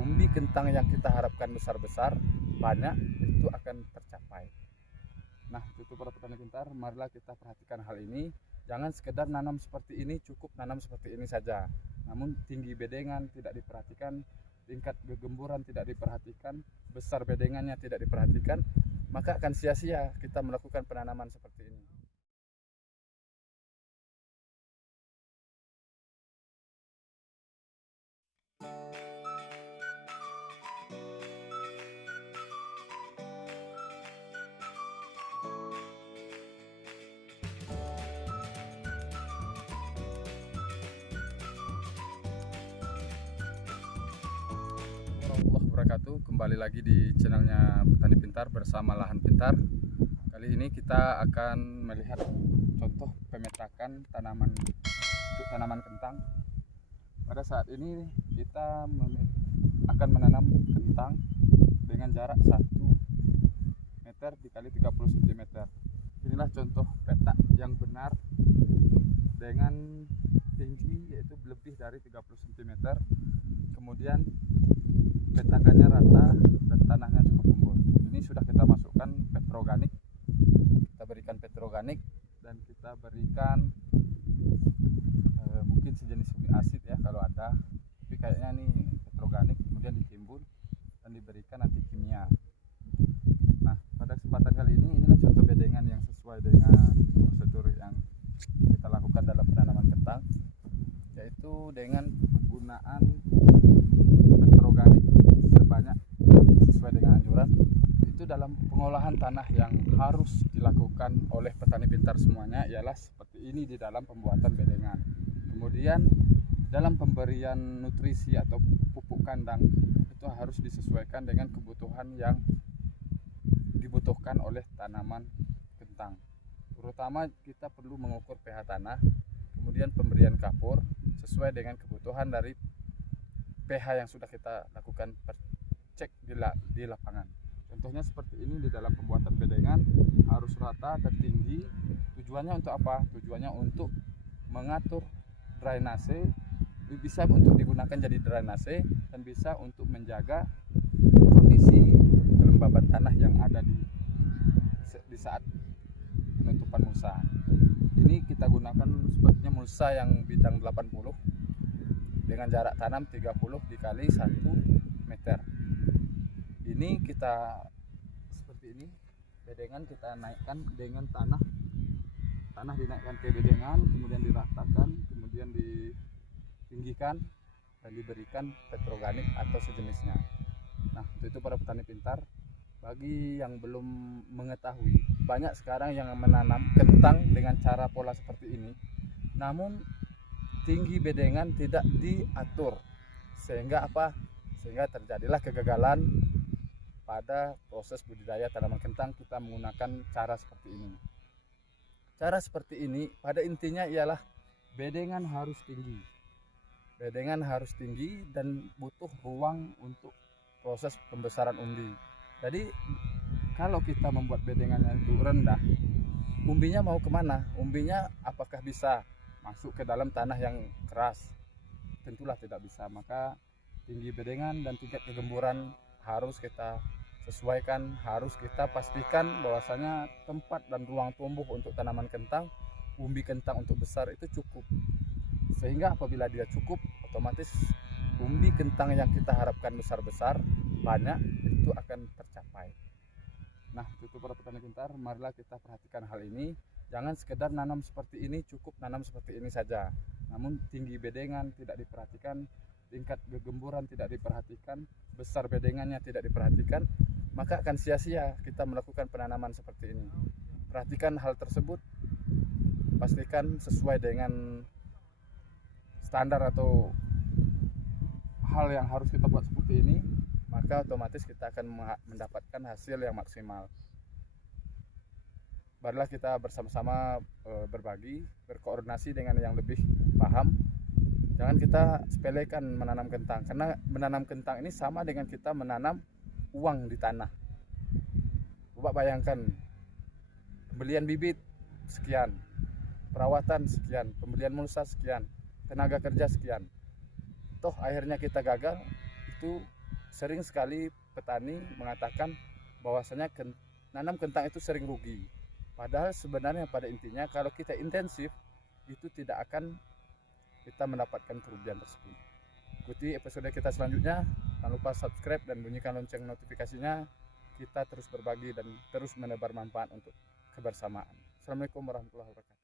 umbi kentang yang kita harapkan besar-besar, banyak, itu akan tercapai. Nah, itu para petani pintar, marilah kita perhatikan hal ini. Jangan sekedar nanam seperti ini, cukup nanam seperti ini saja. Namun tinggi bedengan tidak diperhatikan, tingkat kegemburan tidak diperhatikan, besar bedengannya tidak diperhatikan, maka akan sia-sia kita melakukan penanaman seperti ini. Warahmatullahi wabarakatuh. Kembali lagi di channelnya Petani Pintar bersama Lahan Pintar. Kali ini kita akan melihat contoh pemetrakan tanaman untuk tanaman kentang. Pada saat ini kita akan menanam kentang dengan jarak 1 meter dikali 30 cm. Inilah contoh petak yang benar dengan tinggi yaitu lebih dari 30 cm. Kemudian petakannya rata dan tanahnya cukup gembur. Ini sudah kita masukkan petroganik. Kita berikan petroganik dan kita berikan mungkin sejenis humic acid ya kalau ada. Tapi kayaknya ini petroganik, kemudian ditimbun dan diberikan anti kimia. Nah, pada kesempatan kali ini inilah contoh bedengan yang sesuai dengan prosedur yang kita lakukan dalam penanaman kentang, yaitu dengan penggunaan petroganik sebanyak sesuai dengan anjuran. Itu dalam pengolahan tanah yang harus dilakukan oleh petani pintar semuanya ialah seperti ini di dalam pembuatan bedengan. Kemudian dalam pemberian nutrisi atau pupuk kandang itu harus disesuaikan dengan kebutuhan yang dibutuhkan oleh tanaman kentang. Terutama kita perlu mengukur pH tanah, kemudian pemberian kapur sesuai dengan kebutuhan dari pH yang sudah kita lakukan cek di lapangan. Contohnya seperti ini di dalam pembuatan bedengan harus rata dan tinggi. Tujuannya untuk apa? Tujuannya untuk mengatur drainase, bisa untuk digunakan jadi drainase dan bisa untuk menjaga kondisi kelembaban tanah yang ada di saat penutupan mulsa. Ini kita gunakan sepertinya mulsa yang bidang 80 dengan jarak tanam 30 dikali 1 meter. Ini kita seperti ini, bedengan kita naikkan dengan tanah dinaikkan ke bedengan, kemudian diratakan, kemudian ditinggikan dan diberikan petroganik atau sejenisnya. Nah, itu para petani pintar. Bagi yang belum mengetahui, banyak sekarang yang menanam kentang dengan cara pola seperti ini, namun tinggi bedengan tidak diatur, sehingga apa? Sehingga terjadilah kegagalan pada proses budidaya tanaman kentang. Kita menggunakan cara seperti ini. Cara seperti ini pada intinya ialah bedengan harus tinggi. Bedengan harus tinggi dan butuh ruang untuk proses pembesaran umbi. Jadi kalau kita membuat bedengannya itu rendah, umbinya mau kemana? Umbinya apakah bisa masuk ke dalam tanah yang keras? Tentulah tidak bisa. Maka tinggi bedengan dan tingkat kegemburan harus kita sesuaikan, harus kita pastikan bahwasanya tempat dan ruang tumbuh untuk tanaman kentang, umbi kentang untuk besar itu cukup. Sehingga apabila dia cukup, otomatis umbi kentang yang kita harapkan besar-besar, banyak, itu akan tercapai. Nah, itu para petani pintar, marilah kita perhatikan hal ini. Jangan sekedar nanam seperti ini, cukup nanam seperti ini saja. Namun tinggi bedengan tidak diperhatikan, tingkat kegemburan tidak diperhatikan, besar bedengannya tidak diperhatikan, maka akan sia-sia kita melakukan penanaman seperti ini. Perhatikan hal tersebut, pastikan sesuai dengan standar atau hal yang harus kita buat seperti ini, maka otomatis kita akan mendapatkan hasil yang maksimal. Marilah kita bersama-sama berbagi, berkoordinasi dengan yang lebih paham. Jangan kita sepelekan menanam kentang, karena menanam kentang ini sama dengan kita menanam uang di tanah. Coba bayangkan, pembelian bibit sekian, perawatan sekian, pembelian mulsa sekian, tenaga kerja sekian. Toh akhirnya kita gagal, itu sering sekali petani mengatakan bahwasanya nanam kentang itu sering rugi. Padahal sebenarnya pada intinya kalau kita intensif itu tidak akan kita mendapatkan kerugian tersebut. Ikuti episode kita selanjutnya. Jangan lupa subscribe dan bunyikan lonceng notifikasinya. Kita terus berbagi dan terus menebar manfaat untuk kebersamaan. Assalamualaikum warahmatullahi wabarakatuh.